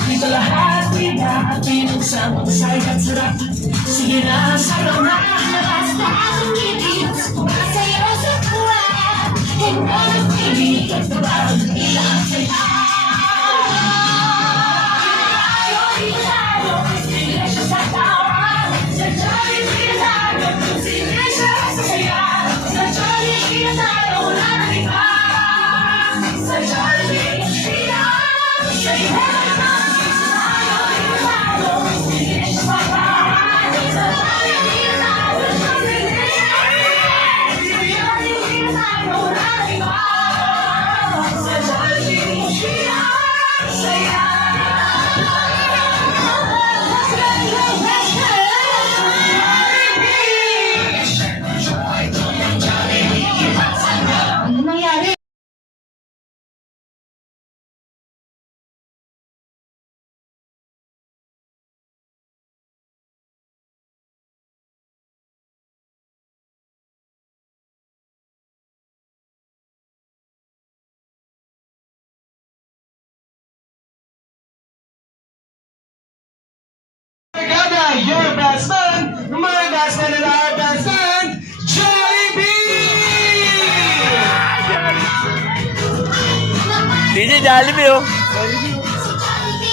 Dito lahat pinapin sa magsay at sarap. Sige na, sarap na. Labas-labas ang ngiti, sumasayo sa buwan. Hindi na pilit at parang ilang saya. Ilayo, sige siya sa tawa. Sa Jollibee tayo, sige siya sa saya. Sa Jollibee tayo, wala na iba. Sa Jollibee, saya. Your best friend, my best friend, and our best friend, Jollibee! DJ Jollibee, oh.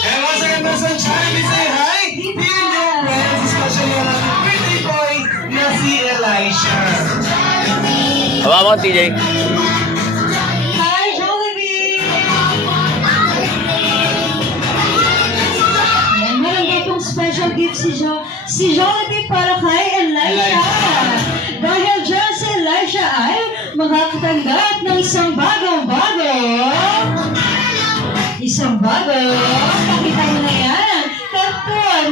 And once again, Mr. Jollibee, say hi! Being your friends, especially on our pretty boy, na si Elisha. Hawa mo, TJ. Hi, Jollibee! Ayan, meron ba itong special gift si Jollibee para kay Elisha? Dahil dyan si Elisha ay makakatanggap ng isang bagong-bago. Pakita mo na yan. Kapon.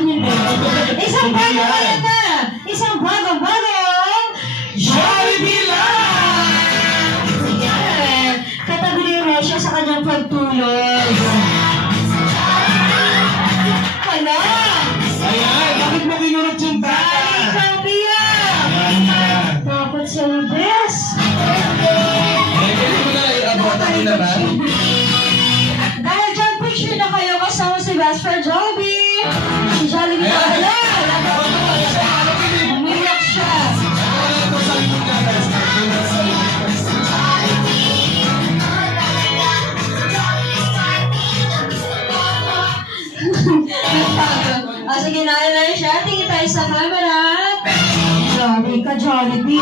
Isang bagong-bago. Jollibee lang! Ayan. Katabi ni Rosia sa kanyang pagtulog. Hala! Ayan, bakit mo kinurot yung bata? Ikaw, Pia! Dapat sa Lubes. Pwede mo na i-abot ako naman? Dahil dyan, picture na kayo kasama si best friend Jollibee. Si Jollibee pa hala. Umiyak siya. Sige na, Elisha. Tingin tayo sa camera. Grabe ka, Jollibee.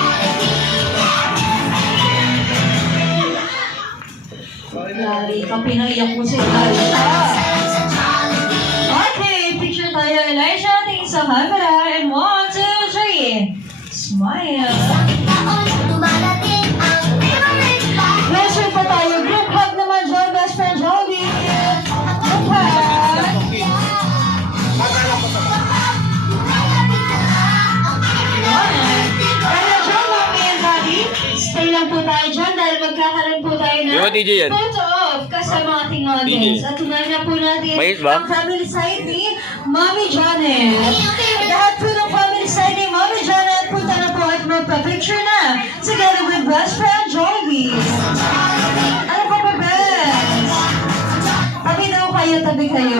Grabe ka, pinaiyak mo si Elisha. Okay, picture tayo, Elisha. Tingin sa camera. And 1, 2, 3. Smile. Pressure pa tayo. Group hug naman, Joy, best friend Jollibee. Group hug. Kaya dyan, mommy and daddy, stay lang po tayo dyan dahil magkakaroon po tayo ng Yung DJ yan? photo of kasama ating audience. At tunayan na po natin Mayos ba? ang family side ni Mommy Janet. Lahat po ng family side ni Mommy Janet, punta na po at magpa-picture na together with best friend Jollibee. Ano pa ba, best? Tabi daw kayo, tabi kayo.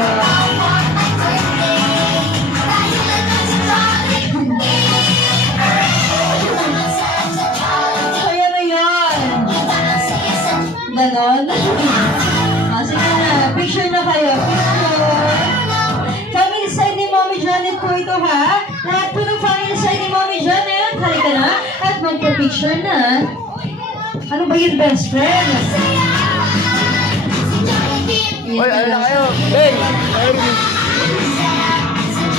Kaya na yun. Ganon? Sige na, picture na kayo. Picture. Family side ni Mommy Janet po ito, ha? Lahat po ng family side ni Mommy Janet. Halika na. At magpa-picture na. Ano ba yun, best friend? Hoy, ano na kayo? Hey!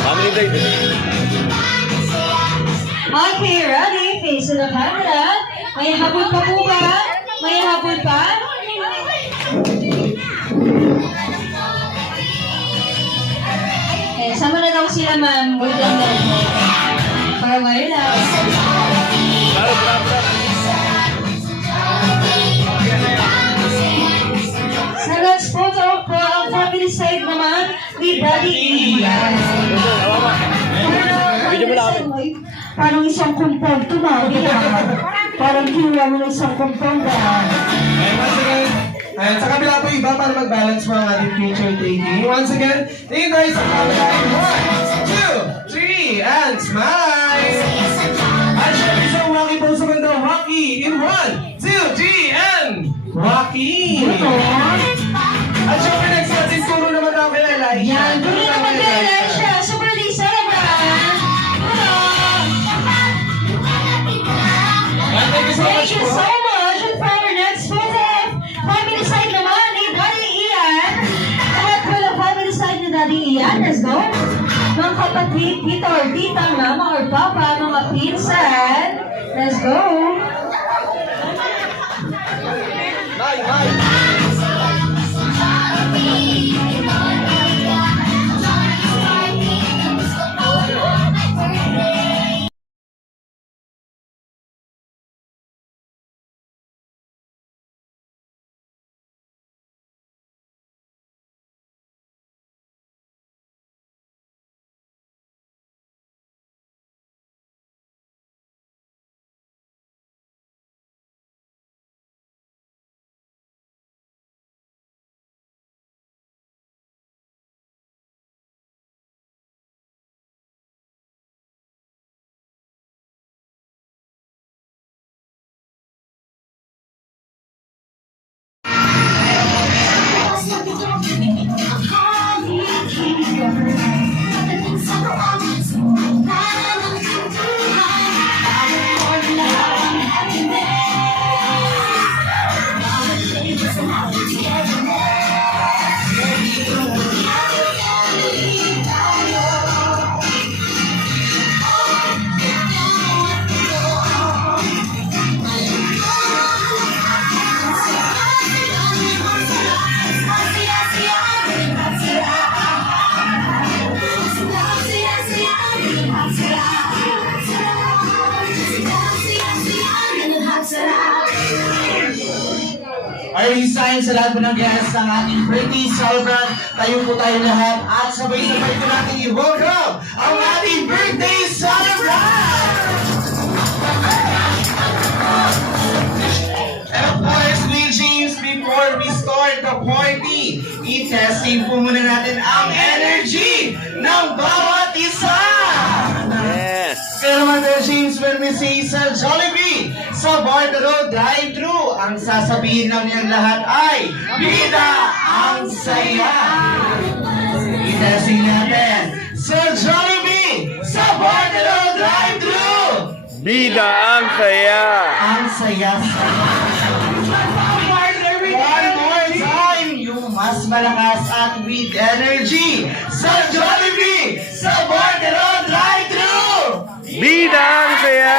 Family day. Okay, ready? Face to the camera. May habol pa po ba? May habol pa? Eh, sama na daw sila, ma'am. Good lang daw. Para ma-relax. Sa last photo po, ang family side naman ni Daddy Ian. Parang isang compound to, mami. Parang hiwa mo ng isang compound. And once again, and sa kabila po iba para mag-balance mga ating future taking. Once again, thank you guys sa camera. 1, 2, 3, and smile! At syempre sa Rocky po sa banda, Rocky in 1, 2, 3, and Rocky! At syempre next natin, turo naman ako kay Elijah. Yan, dulo naman kay Elijah. Super Lisa naman. Thank you so Thank much you po. so much. And for our next photo, family side naman ni Daddy Ian. Lahat po ng family side ni Daddy Ian. Let's go. Mga kapatid, tito or tita, mama or papa, mga pinsan. Let's go. Early signs sa lahat po ng guests ng ating birthday celebrant. Tayo po tayo lahat at sabay-sabay po natin i-welcome ang ating birthday celebrant! And of course, Lee James, before we start the party, i-testing po muna natin ang energy ng bawat isa! Yes. Kaya naman, James, when we say sa Jollibee, sa Bardaro Drive-Thru, ang sasabihin lang niyang lahat ay, Bida ang saya! I-testing natin. Sa Jollibee, sa Bardaro Drive-Thru, Bida ang saya. ang saya. One more time, yung mas malakas at with energy. Sa Jollibee, sa Bardaro Drive-Thru, Bida ang saya.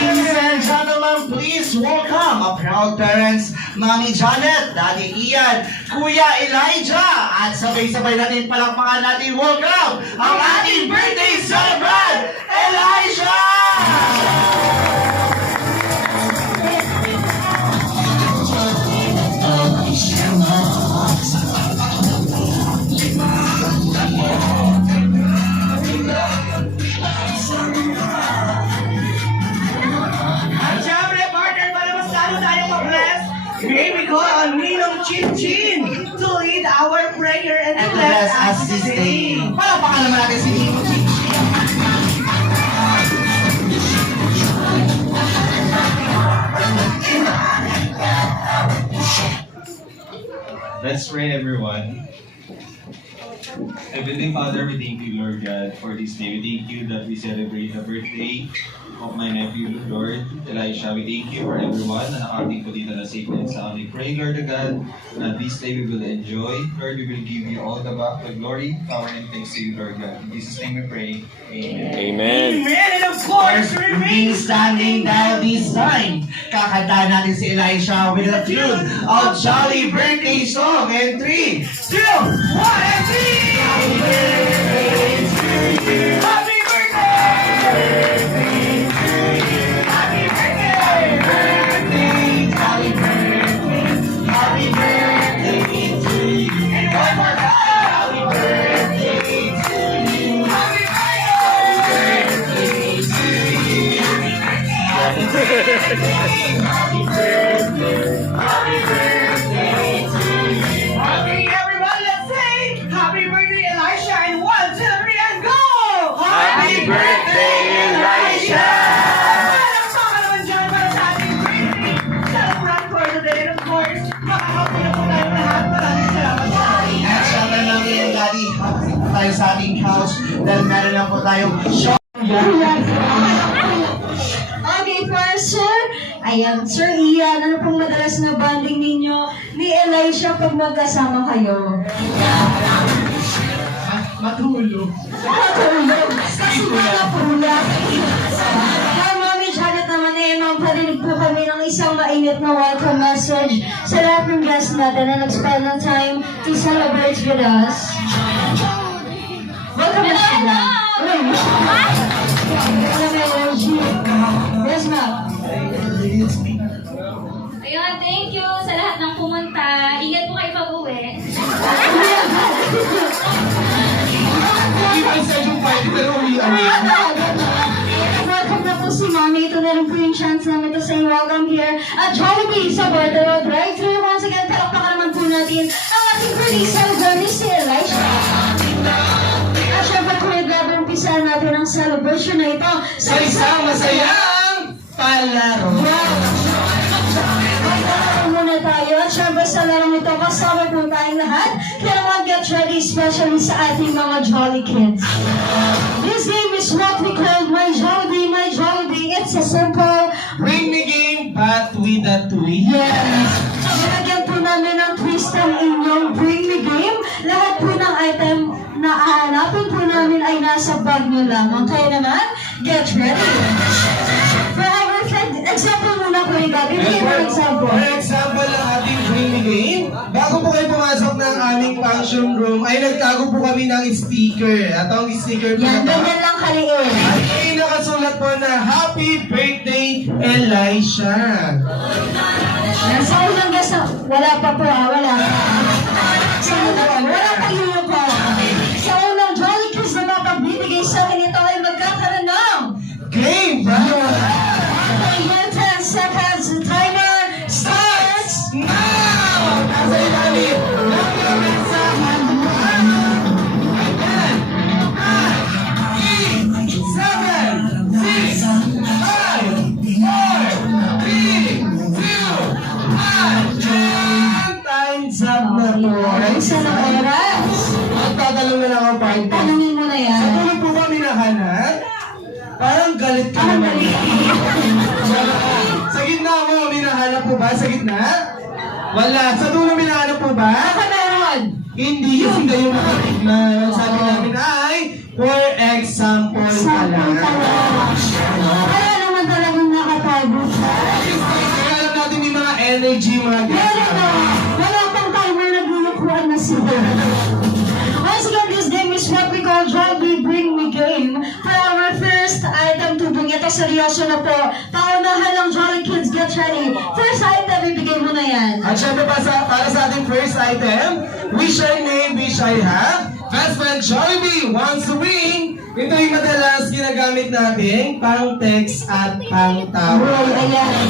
ladies and gentlemen, please welcome our proud parents, Mami Janet, Daddy Ian, Kuya Elijah, at sabay-sabay natin palakpakan natin welcome ang ating birthday celebrant, Elijah! Siyempre, partner, para mas lalo tayo mag-bless, baby ko ang Ninong Chin Chin to lead our prayer and to And bless bless us us this today. day. Palakpakan naman natin si Nino. Let's pray, everyone. Heavenly Father, we thank you, Lord God, for this day. We thank you that we celebrate a birthday of my nephew, Lord Elisha. We thank you for everyone na nakating po dito na safe and sound. We pray, Lord to God, na this day we will enjoy. Lord, we will give you all the glory, power, and thanks to you, Lord God. In Jesus' name we pray. Amen. Amen. Amen. And of course, remain standing dahil this time, kakantahan natin si Elisha with a tune of Jolly Birthday Song. And 3, 2, 1, and 3! Happy birthday to you! Happy birthday! Happy birthday! Jolly birthday! Happy birthday to you! And one more time! Happy birthday to you! Happy birthday to you! Happy birthday! Happy birthday! Happy birthday to you! Okay, everyone, let's say Happy Birthday, Elisha! And 1, 2, 3, and go! Happy birthday, Elisha! Palakpakan naman dyan para sa ating birthday celebrant for today. And of course, makakapi na po tayo lahat. Maraming salamat po. At syempre namin yung daddy, happy po tayo sa ating house dahil meron lang po tayong show. Okay, first, sir. Ayan, Sir Ian, ano pong madalas na bonding ninyo ni Elisha pag magkasama kayo? Matulog. Matulog. Kasi matulog. Hi, Mommy Janet naman parinig po kami ng isang mainit na welcome message sa lahat ng guests natin na nag-spend ng time to celebrate with us. Welcome na sila. Yes, ma'am. Ayun, thank you sa lahat ng pumunta. Ingat po kayo pag-uwi. Hindi ba sa yung party pero Welcome na po si Mommy. Ito na rin po yung chance namin to say welcome here at Jollibee sa Bartolo Drive-Thru. Once again, palakpakan naman po natin ang ating pretty celebrant si Elisha. At syempre kung nag-umpisa natin ang celebration na ito sa isang masayang palaro. Maglalaro muna tayo at syempre sa larong ito kasama po tayong lahat. Kaya naman get ready especially sa ating mga Jolly Kids. This game is what we call My Jollibee, My Jollibee. It's a simple Bring me game, but with a twist. yes. Nilagyan po namin ng twist ang inyong Bring Me Game. Lahat po ng item na hahanapin po namin ay nasa bag nyo lamang. Kaya naman, get ready. For our example muna po yung gabi. Bigyan mo example. For example, ang ating Bring Me game, bago po kayo pumasok ng aming function room, ay nagtago po kami ng sticker. At ang sticker po Yan, na ganyan lang kaliit. ay nakasulat po na Happy Birthday, Elisha. Yan, sa unang guess na, wala pa po wala. Sa unang, wala pa yun po. Sa unang Jolly Kids na mapagbibigay sa akin ito ay magkakaroon ng Game, bro! your 10 seconds timer starts Now! Nasa ilalim ng iyong mensahan. 7, 6, 5, 4, 3, 2, 1, time's up na po. Isa ng oras. Magtatalong na lang ang partner. Tanungin mo na yan. Sa tuloy po ba minahanap? Parang galit ka Ang naman. galing. Sa gitna mo, minahanap po ba? Sa gitna? Wala. Sa dulo minahanap po ba? Ako meron. Hindi yun kayo makakignan. Sabi namin ay, for example ka Sample lang. ka lang. Kaya naman talagang nakatago siya. Kaya alam natin may mga energy, mga Meron na. Wala pang timer naglulukuhan na sila. Once again, this game is what we call Jollibee Bring Me Game. For our first item to bring ito, seryoso na po. Paunahan ng Jolly Kids, get ready. First item, ibigay mo na yan. At syempre para sa ating first item, wish I name, wish I have. Best friend Jollibee wants to win. Ito yung madalas ginagamit natin pang text at pang Roll, tawag. ayan.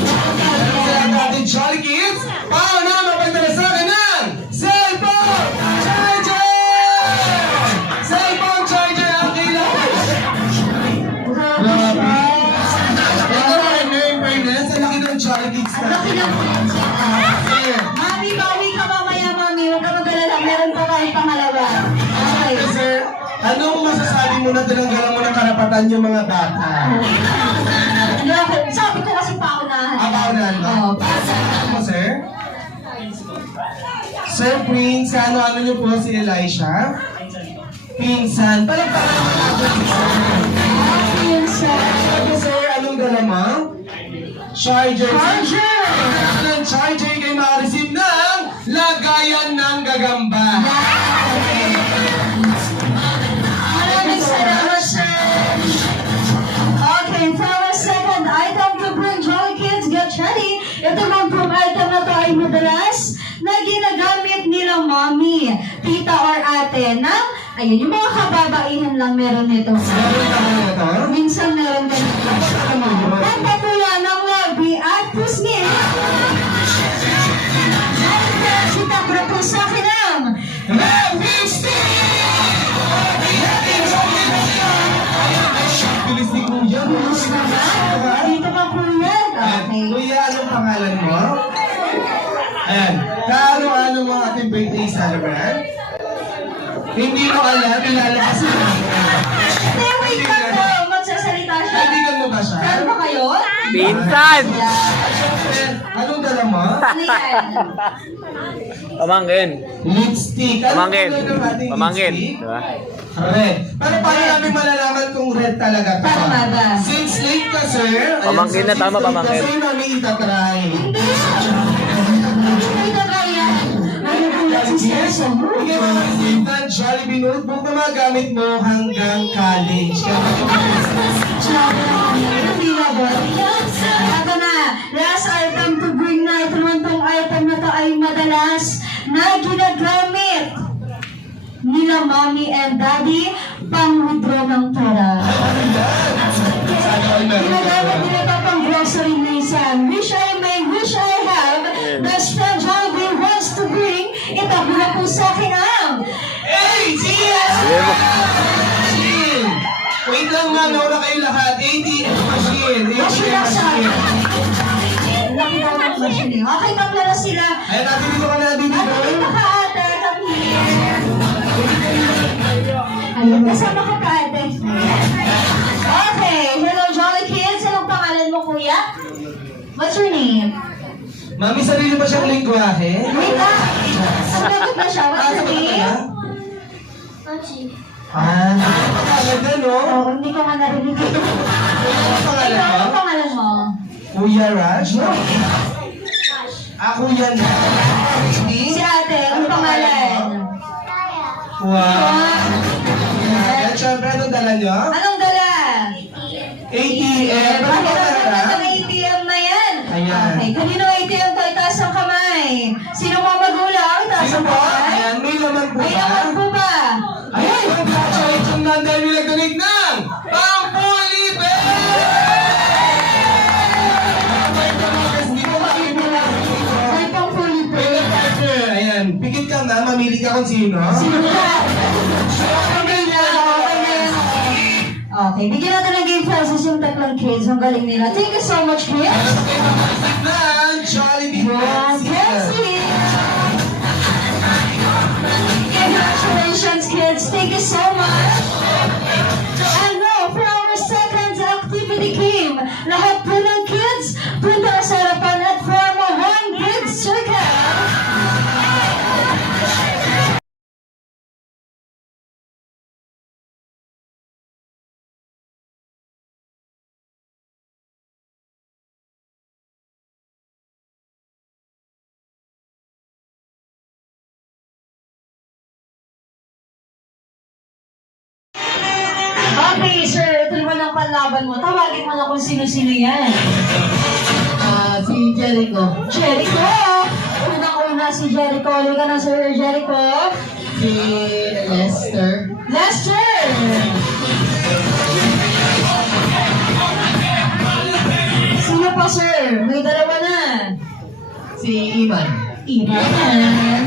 Sa lahat natin Jolly Kids, paano mapagdala sa akin ng cellphone charger! Cellphone charger ang kailangan. Grabe. Ito na yung fairness, ang laki ng Jolly Kids Laki natin. ng Mami, bawi ka mamaya, Mami. Huwag ka mag-alala. Meron pa tayong pangalawa. Okay. Sir, anong masasabi mo na tinanggalan mo ng karapatan yung mga bata? Hindi ako, sabi ko kasi paunahan. Paunahan ba? Oo, Ano mo, sir? Sir Prince, ano niyo po si Elisha? Pinsan. Palagpakan naman natin si sir. pinsan. Ano, sir? Anong dala mo? Charger. Charger! Ang charger kayo makareceive ng lagayan ng gagamba. Maraming salamat, sir. Okay, for our second item to bring Jolly Kids Get Ready, ito naman pong item na to ay madalas na ginagamit nila mommy, tita or ate ng, ayun, yung mga kababaihan lang meron nito. Meron ka ba ito? Minsan meron din. Ang papula ng labi at pusngin. Si Takro po sa akin ang Bilis ni Kuya. Bilis naman. Dito ka kuya. Okay. Kuya, anong pangalan mo? Ayan. Kaano-ano mo ating birthday celebrant? Hindi mo alam, ilalabas mo. Hey, wait lang po. Magsasalita siya. Kaibigan mo ba siya? Saan ba kayo? Pinsan! Anong dala mo? Ano yan? Pamangkin. Lipstick. Anong Pamangkin. kulay ng ating Pamangkin. lipstick? Diba? Red. Pero paano namin malalaman kung red talaga to? Tama ba? Since late ka, sir. ayan, Pamangkin na, since tama, late pamangkin. Kasi namin itatry. Hindi na kaya. Nagugulat si Sir Samu. Ikaw mga receive ng Jollibee notebook na magamit mo hanggang college. Hindi na ba? Ito na. Last item to bring na. Ito naman tong item na to ay madalas na ginagamit nila mommy and daddy pang-withdraw ng pera. Ginagamit nila pa pang grocery minsan. Wish I may, wish I have. Best friend Jollibee wants to bring. Ito, mula po sa akin ang Machine! Wait lang nga, nauna kayo lahat. ATM machine. machine na siya. Laki daw ng machine. Okay, kapla na sila. Ayan, natin dito ka na dito. Dito ka ate, come here. Ayun, kasama ka pa ate. Okay, hello Jolly Kids. Anong pangalan mo kuya? What's your name? Mami, sarili ba siyang lingwahe? Wait lang. Sumagot na siya. What's your name? Ah, pangalan na, no? Oo, hindi ko nga narinig. Ano pangalan Ikaw, mo? anong pangalan mo? Kuya Raj? Ako yan. Si ate, anong pangalan? Wow. At syempre, anong dala nyo? Anong dala? ATM. Ano Bakit ba ang dala? dala ng ATM na yan? Ayan. Okay, kanino ATM to? Itaas ang kamay. Sino mga magulang? Itaas Sino ang po? kamay. Ayan, may laman po May ba? naman po ba? Ayan, congratulations na dahil may nagdanig ng Pampulipe! May pang fully paid. Ayan, pikit ka na, mamili ka kung sino. Sino ka? Okay na, okay na. Okay, bigyan natin ng game prizes yung tatlong kids. Ang galing nila. Thank you so much, kids. Ng Jollibee Yes, Fancy. congratulations, kids. Thank you so much. And now, for our second activity game, lahat po ng kids, punta sa harapan at form a one big circle. Okay, sir. Ito naman ang panlaban mo. Tawagin mo na kung sino-sino yan. Si Jericho. Jericho! Unang-una si Jericho. Halika na, Sir Jericho. Si Lester. Lester! Sino pa, sir? May dalawa na. Si Iman. Iman.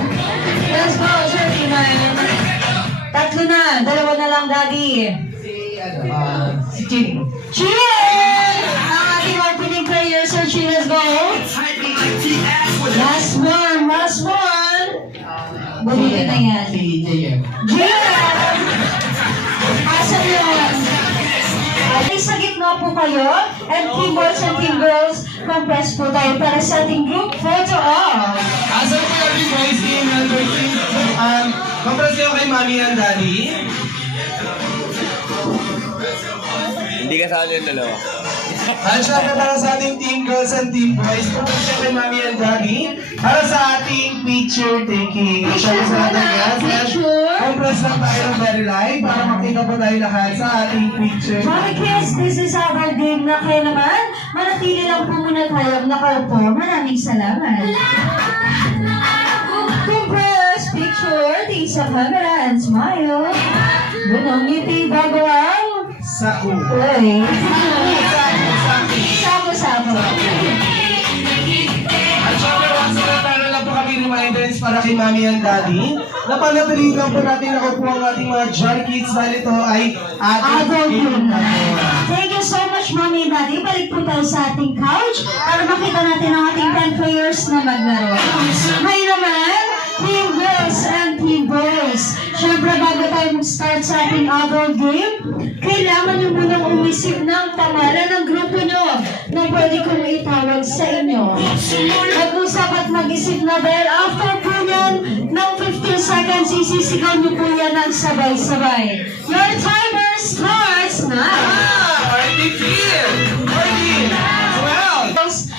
Let's go, Sir Iman. Tatlo na. Dalawa na lang, Daddy. Si Chin. Chin! Ang ating opening player, Sir Chin. Let's go. Last one. Last one. Bulitin na yan. Si JM. Jim! Asa yun? Ay, sa gitna po kayo. And team boys and team girls, compress po tayo para sa ating group photo off. Asa po yung ating boys team and girls team? Compress kayo kay Mami and Daddy. Hindi kasama yung dalawa. At syempre para sa ating team girls and team boys, compress kayo kay Mami and Daddy para sa ating picture taking. Syempre sa ating guys, Picture. compress lang tayo ng very live para makita po tayo lahat sa ating picture. Mga kids, this is our game na kayo naman. Manatili lang po muna tayo nakaupo. Maraming salamat. Compress picture, tingin sa camera and smile. Bunong ngiti bago ang Sa uy. Sabo-sabo. At syempre, once again, meron lang po kami reminders para kay Mami and Daddy. Napanatilihin lang po natin ako po ang ating mga Johnny Kids dahil ito ay Adult ating yun. Thank you so much, Mommy and Daddy. Balik po tayo sa ating couch para makita natin ang ating 10 players na maglaro. Ngayon naman, team girls and team boys. Siyempre, bago tayo mag-start sa ating adult game, kailangan nyo munang umisip ng pangalan ng grupo nyo na pwede kong itawag sa inyo. Mag-usap at mag-isip na dahil after po yan, ng 15 seconds, isisigaw nyo po yan ng sabay-sabay. Your timer starts now!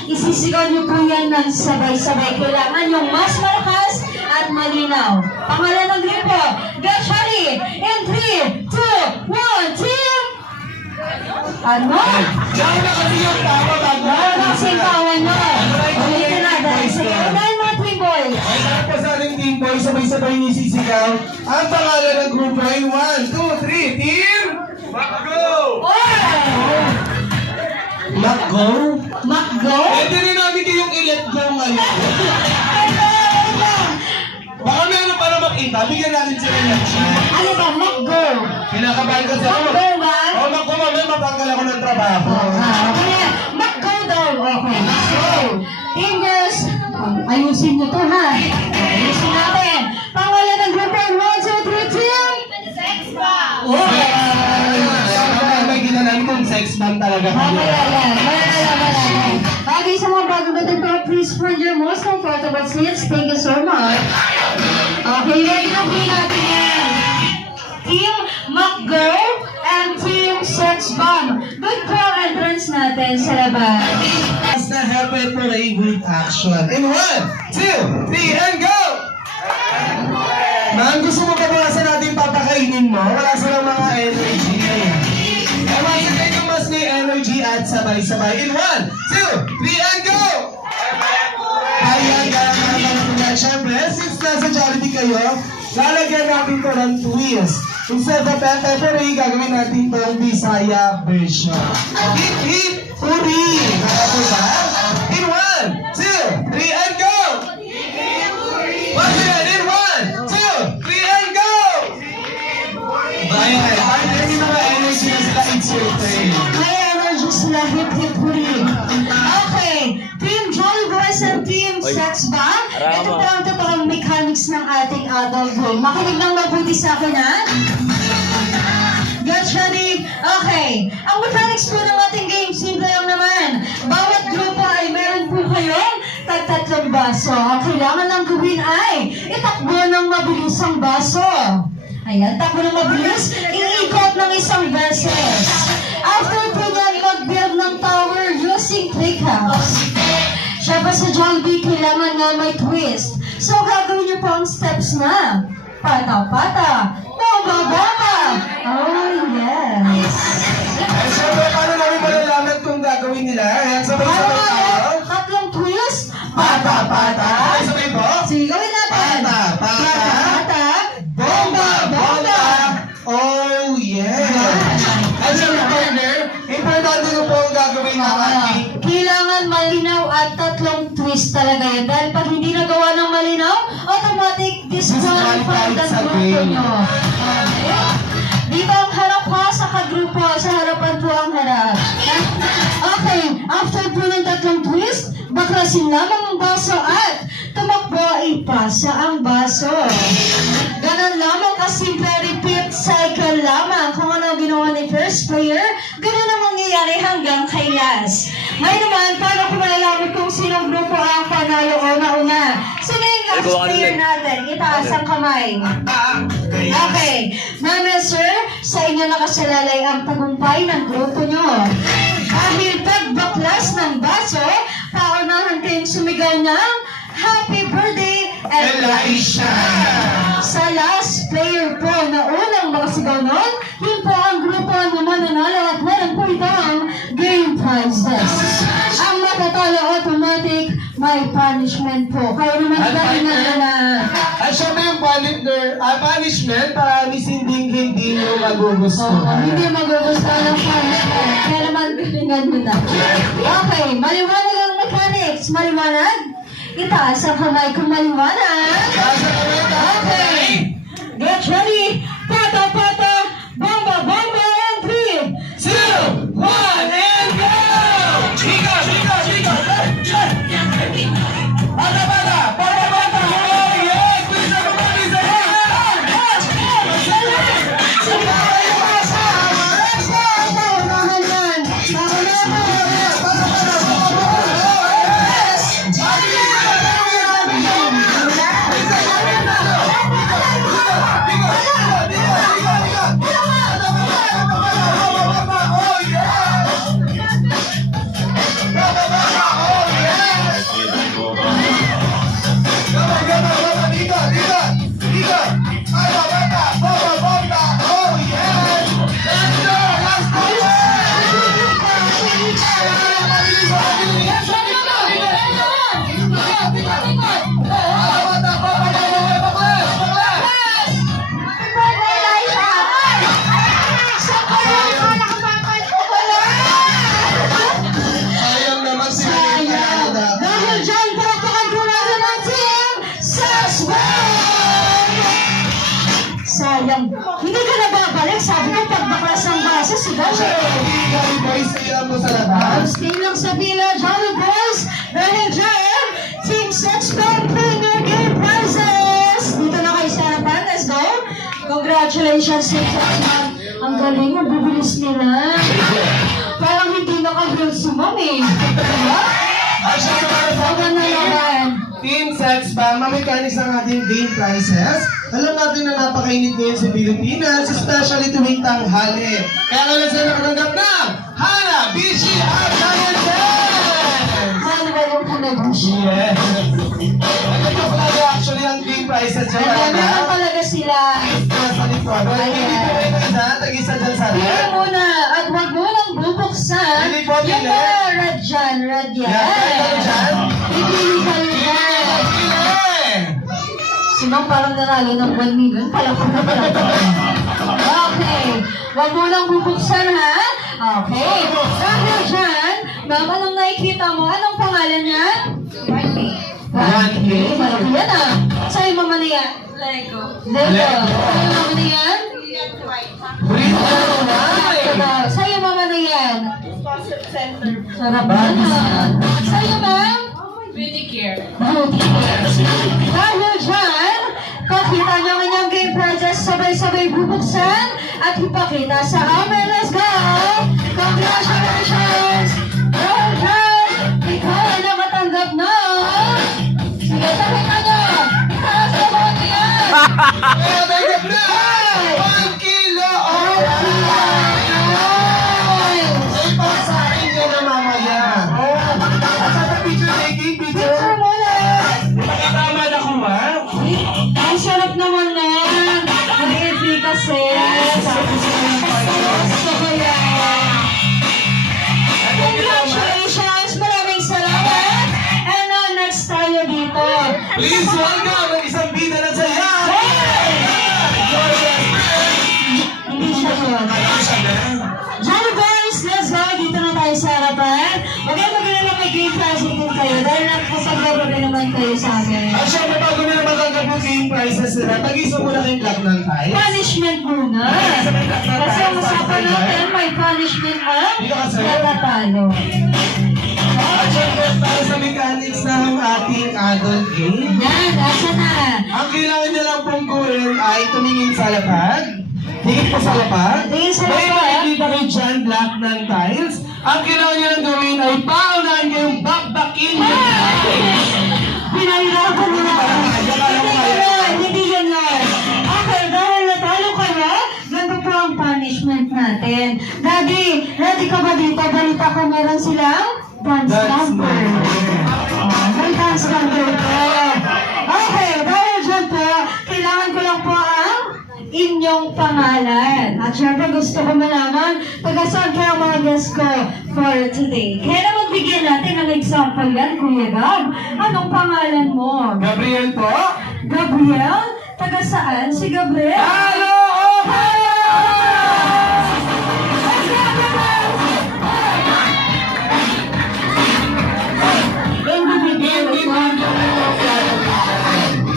Isisigaw niyo po yan ng sabay-sabay. Kailangan yung mas malakas at malinaw. Pangalan ng grupo, get ready! In 3, 2, 1, team! Ano? Diyan na kasi yung tawa bago. Ano na kasi yung kawan nyo? Ulitin natin. Sige, unahin mo, team boy. Ay, lahat pa sa ating team boys, sabay-sabay nisisigaw. Ang pangalan ng grupo ay 1, 2, 3, team! Oh! Macgo? Macgo? Pwede rin namin kayong i-let go ngayon. Baka meron para makita, bigyan natin sila ng chance. Ano ba? Macgo? Kinakabahan kasi ako. Macgo ba? O, Macgo, mamaya matanggal ako ng trabaho. Okay. Macgo daw. Okay. Let's go. Team girls, ayusin nyo to ha. Ayusin natin. Pangalan ng grupo, 1, 2, 3, team! Okay. May ginanan kong sex bomb talaga. Mamaya yan. Okay, sa mga bago natin po, please find your most comfortable seats. Thank you so much. Okay, ready na po natin yan. Team McGirl and Team Sex Bomb. Good call entrance natin sa labas. Mas na happy for a good action. In 1, 2, 3, and go! Ma'am, gusto mo ba bawasan natin papakainin mo? Wala silang mga energy. Bawasan kayo yung mas may energy at sabay-sabay. In 1, 2, 3, and go! Ayan, gano'n. Siyempre, since nasa Jollibee kayo, lalagyan natin to ng twist. Instead of peppery, gagawin natin to ang Bisaya version. Hit, hit, uri! Kaya po ba? In 1, 2, 3, and go! Once again, in 1, 2, 3, and go! Ayan, parang yung mga energy na sila, it's your turn. May energy sila, hip hip huri. Okay, Team Jolly Boys and Team Sex Bomb. Ito po ang totoong mechanics ng ating adult game. Makinig lang mabuti sa akin ha. Get ready? Okay. Ang mechanics po ng ating game, simple lang naman. Bawat grupo ay meron po kayong tagtatlong baso. Ang kailangan lang gawin ay itakbo ng mabilis ang baso. Ayan, takbo ng mabilis, iikot ng isang beses. After po yan, mag-build ng tower using click house. Siyempre sa Jollibee, kailangan nga may twist. So, gagawin niyo po ang steps na pata-pata, bomba-bomba. Oh, yes. Ay, syempre, paano namin malalaman kung gagawin nila? Ayan, sabay-sabay tayo. Tatlong twist, Pata-pata. Ay, sabay po. sige, gawin natin. Pata-pata. Pata-pata, Bomba! Oh, yeah! At syempre, partner, importante ko po ang gagawin natin. Kailangan malinaw at tatlong twist talaga yan. Dahil pag hindi nagawa ng malinaw, automatic disqualified ang grupo nyo. Okay? Dito ang harap ha, sa kagrupo, sa harapan po ang harap. Okay, after po ng tatlong twist, baklasin lamang ang baso at tumakbo, ipasa ang baso. Ganon lamang kasimple, repeat cycle lamang. Kung ano ginawa ni first player, ganon ang mangyayari mangyayari hanggang kay last. Ngayon naman, paano kung malalaman kung sinong grupo ang panalo o nauna? Sino yung last player natin? Itaas ang kamay. Okay. Ma'am and sir, sa inyo nakasalalay ang tagumpay ng grupo nyo. Dahil pagbaklas ng baso, paunahan kayong sumigaw ng Happy Birthday, Elisha! Sa last player po na unang makasigaw nun, yun po ang grupo na mananalo at meron po itong game prizes. Ang matatalo automatic, may punishment po. Kaya naman dahil na At syempre yung punishment para hindi nyo magugustuhan. hindi magugustuhan ng punishment. Kaya naman galingan mo na. Okay, maliwanag ang mechanics. Maliwanag? Itaas ang kamay kung maliwanag. Okay. Get ready. Pata, pata. Bomba, bomba, and 3, 2, 1, and go! Chica! Bata! Oh, yes! Please, everybody, say sayang naman si dahil dyan, palakpakan po natin ang team Suspect! Sayang. Hindi ka na babalik. Sabi ko, pagbaklas ng baso, sigaw eh. Jolly Boys, sayang mo sa labas. Stay lang sa pila, Jolly Boys. Dahil dyan, Team Suspect Premier Game Prizes. Dito na kayo sa harapan. Let's go. Congratulations, Team Suspect. Ang galing, ang bibilis nila. Parang hindi naka-build si Mom eh. At syempre, Huwag na naman. Team Sets ba, mamekanis ang ating game prizes. Alam natin na napakainit ngayon sa Pilipinas, especially tuwing tanghali. Kaya ngayon sila nakatanggap ng Hana, Bishi, at Giant Dance! Mahal ba yung pinagushi? Yes! Nagkakita pala actually ang game prizes dyan, Ayan, Hana. meron talaga sila. Nasa likod. Well, Ayan. hindi po rin isa, tag-isa dyan sa Pili red. muna at huwag mo lang bubuksan Pili po, yung pili. mga red dyan, red yan. Yan, kayo dyan. Pipili kayo dyan. Pili! Si Ma'am parang nanalo ng 1 million. Palakot na palakot. Okay. Huwag mo lang bubuksan ha. Okay. Dahil dyan, Ma'am, anong nakikita mo? Anong pangalan niya? 1K. Malaki yan ah. Sa'yo mama na yan? Lego. Sa'yo mama na yan? Sa'yo mama na yan? Sarap na. Sa'yo ma'am? Beauty care. Dahil dyan, pakita nyo ang inyong game prizes, sabay-sabay bubuksan at ipakita sa amin. Let's go! Congratulations! Dahil dyan, ikaw ay nakatanggap na. Sige, pakita nyo. Itaas na mo yan. Kaya tanggap na! 1 kilo of Ay, pasahin nyo na mamaya. At sa picture taking, picture. Picture muna. Nakatama na ko, ma'am. Ang sarap naman na yan. Hindi kasi. Gusto ko yan. Congratulations! Maraming salamat! And now, next tayo dito. Please welcome ang isang bida na saya. Hindi siya yun. Johnny Boys, let's go! Dito na tayo sa harapan. Huwag kayo mag-alala, may game prizes din kayo dahil nakapagagawa naman kayo sa amin. At syempre, bago nila matanggap yung game prizes nila, tag-isa muna kayong black ng tayo. Punishment muna. Kasi ang usapan natin, may punishment ang natatalo. At syempre, para sa mechanics ng ating adult game, Yan, asa na. ang kailangan nyo lang pong gawin ay tumingin sa lapad. Tingin po sa lapad. Tingin sa May lapad. makikita kayo dyan, black ng tiles. Ang kailangan nyo lang gawin ay paunahan kayong bakbakin. Pinahirapan mo na. Hindi yan lang. Okay, dahil natalo ka na, ganito po ang punishment natin. Daddy, ready ka ba dito? Balita ko meron silang dance number. May dance number po. Okay, dahil dyan po, kailangan ko lang po ang inyong pangalan. At syempre gusto ko malaman taga saan kayo ang mga guests ko for today. Kaya na magbigyan natin ng example yan, Kuya Gab. Anong pangalan mo? Gabriel po. Gabriel? Taga saan si Gabriel? Hello!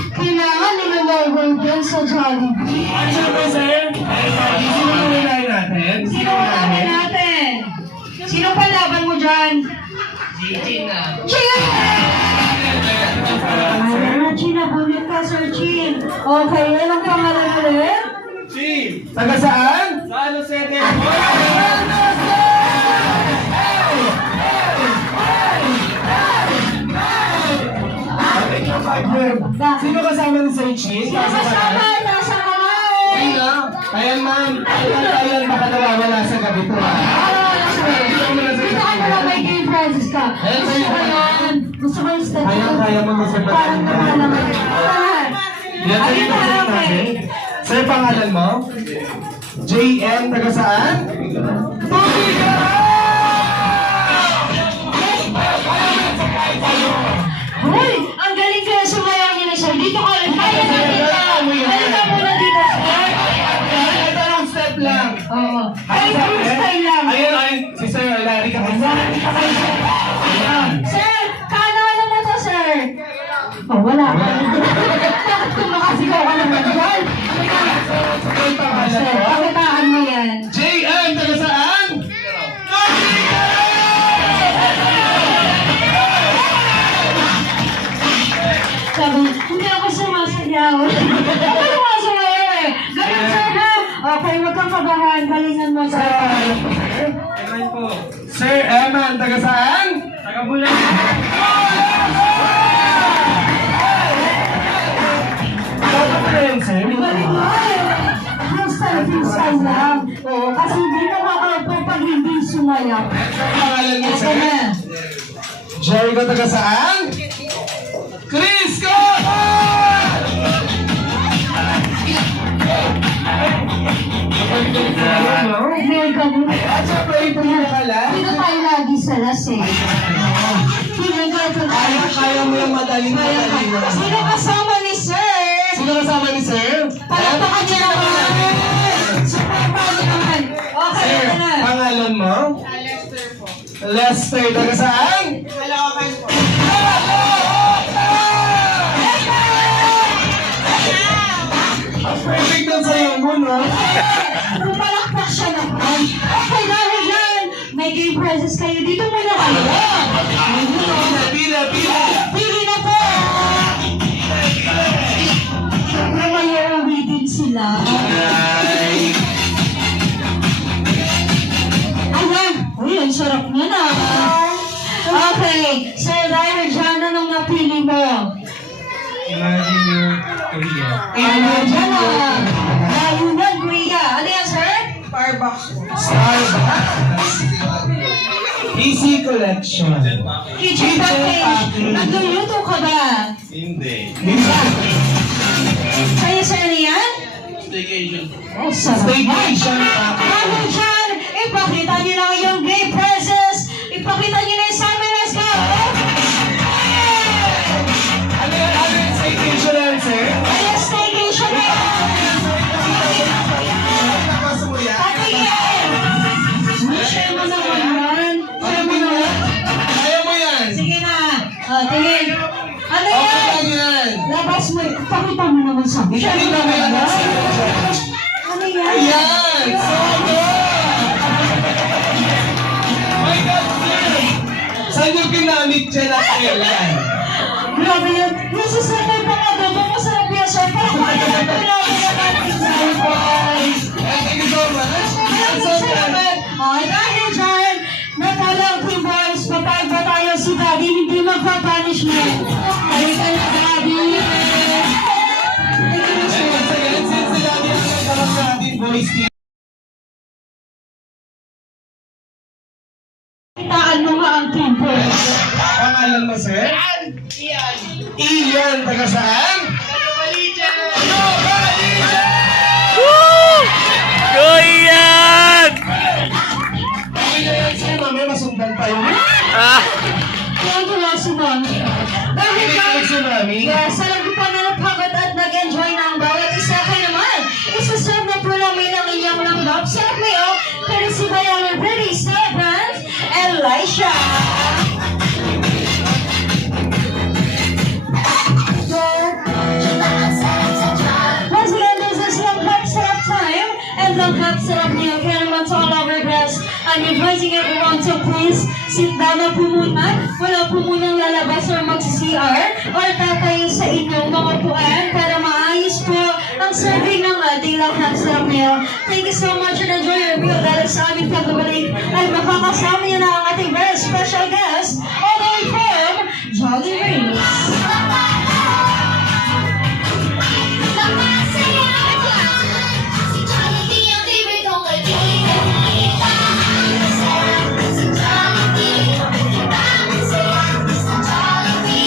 Kailangan nilalagay dyan sa Jollibee. Siyempre, sir. Sino ang unahin natin? Sino ang laban natin? Sino pa laban mo dyan? Gina! Gina, bulit ka, Sir Chin. Okay, anong pangalan ulit? Taga saan? Sino kasama ni Sir Chin? Sino kasama? Nasa kamay! Sino? Ayan, ma'am. Ayan, baka nawawala sa gabi to. Dito ka na may game prizes ka. Gusto ko yan. Gusto ko yung step. Kaya mo sa Parang naman. Yan sa ito natin. Sir, pangalan mo? JM, taga saan? Hoy! Ang galing kaya sumayaw niyo na sir. Dito ka ulit. Kaya natin ka. Halika muna dito, sir. Ito lang step lang. Oo. Ay, freestyle lang. Ayun, si Sir Larry ka kasi. Sir, kaano mo to, sir? Oh, wala ka. Bakit kung makasigaw ka naman dyan? Sir, pangalan Sir, mo? pakitaan mo yan. JM, taga saan? Sabi, hindi ako sumasayaw. Ako sumasayaw eh. Ganun, sir, ha? Okay, huwag kang kabahan. Galingan mo, sir. Sir Eman, taga saan? Taga Bulan. Dapat na yun, sir. Galing mo eh. Freestyle lang. Oo, kasi hindi nakakaupo pag hindi sumayaw. Pangalan mo, Ito sir? na. Jericho, taga saan? Crisco! Ngayon ka din. At syempre, ito yung nakala. Dito tayo lagi sa lasing. Feeling ko ito tayo. Kaya mo yung madaling. Sino kasama ni sir? Sino kasama ni sir? Palakpakan niya naman. Super proud naman. Okay, Sir, ito na. pangalan mo? Lester po. Lester, taga saan? Caloocan po. Ang perfect ng sayo mo, no? Palakpak siya naman. Okay, dahil yan. May game prizes kayo. Dito muna kayo. Pila, pila. Pili na po. Mamaya uwitin sila. Ayan. Uy, ang sarap niya na. Okay. Sir, dahil dyan, anong napili mo? Imagine your Korea. Ayan dyan na. Ayunan, Kuya. Ano yan, sir? Starbucks. Easy Collection. Kitchen package. Nagluluto ka ba? Hindi. Sa'yo, sir, ano yan? Staycation. Oh, sarap. Staycation Ano dyan? Ipakita niyo lang yung great prizes. Ipakita niyo na yung sa amin. Let's go! Ano yung staycation lang, sir? Ayan, staycation na yan. Patingin! Share mo naman yan. Share mo naman. Kaya mo yan. Sige na. Tingin. Ano Okay yan? lang yan. Labas mo. Pakita mo naman sa amin. Ipakita mo yan. Ano yan? Ayan! So good! My God, sir! Saan yung ginamit dyan at kailan? Grabe yun. Yung sasabay pa nga doon. Masarap yan, sir. Parang kaya na grabe na natin sa boys. Thank you so much. Ay, dahil dyan, mo nga ang tempo. Pangalan mo, sir? Ian, taga saan? Go yan! Okay na yan, sir. Mamaya masundan pa yun. Kaya wala si Mami. Dahil Kinig si Mami. yes, alam ko pa na napagod at nag-enjoy ng bawat isa kayo naman. Isaserve na po namin ang inyong ng love sarap mayo. Courtesy by our pretty celebrant, Elisha. Once again, this is Langkap Sarap time and Langkap Sarap niyo. Kaya naman to all our guests, I'm advising everyone to please sit down na po muna. Wala po munang lalabas or mag-CR or tatayo sa inyong mga puan para maayos po ang serving ng ating Langkap Sarap niyo. Thank you so much and enjoy your meal. Dahil sa aming pagbabalik ay makakasama niyo na ang ating very special guest,